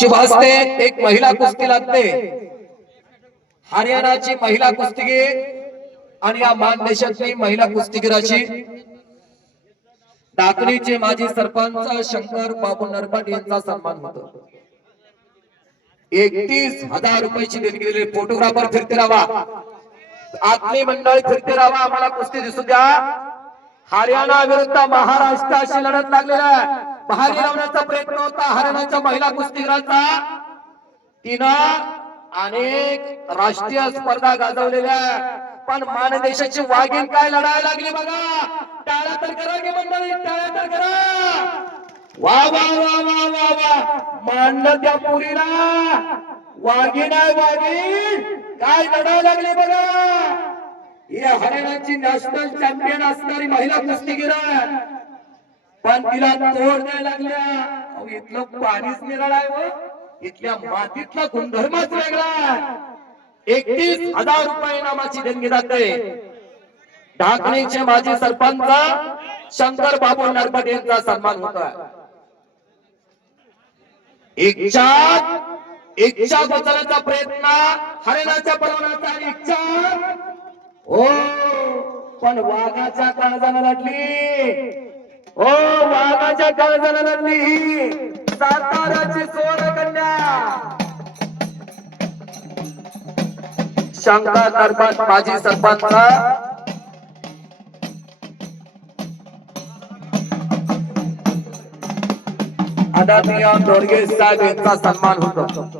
शुभ हस्ते एक महिला कुस्ती लागते. हरियाणाची महिला कुस्तीगीर आणि या मानदेशातली महिला कुस्तीगीराची टाकणीचे माजी सरपंच शंकर बाबू नरपट यांचा सन्मान होतो. एकतीस हजार रुपयाची देणगी गेलेली फोटोग्राफर फिरते राहा आत्मी मंडळ फिरते राहा आम्हाला कुस्ती दिसू द्या. हरियाणा विरुद्ध महाराष्ट्राशी लढत लागलेला आहे. भाग लावण्याचा प्रयत्न होता. हरियाणाच्या महिला कुस्तीगीरांचा. तिनं अनेक राष्ट्रीय स्पर्धा गाजवलेल्या पण मानदेशाची वाघीण काय लढायला लागली बघा. टाळ्या तर करा की मंडळी टाळ्या तर करा. वा वा वा वा वा वा. मांडलं त्या पुरीला. वाघीण आहे वाघीण काय लढायला लागली बघा. ही हरियाणाची नॅशनल चॅम्पियन असणारी महिला कुस्तीगीर आहे पण तिला तोड द्यायला लागल्या. इथलं पाणीच निराळ आहे व इथल्या मातीतला गुणधर्मच वेगळा एकतीस हजार रुपये नामाची देणगी जाते. ढाकणीचे माजी सरपंच शंकर बाबू नरपट यांचा सन्मान होता इच्छा इच्छा बदलण्याचा प्रयत्न हरिणाच्या परवानाचा इच्छा हो पण वाघाच्या काळजाला लाटली ओ वाघाच्या काळजाला लढली ही साताराची सोर कन्या शंका नरपट माजी सरपंच. आदरणीय दोरगे साहेब यांचा सन्मान होतो.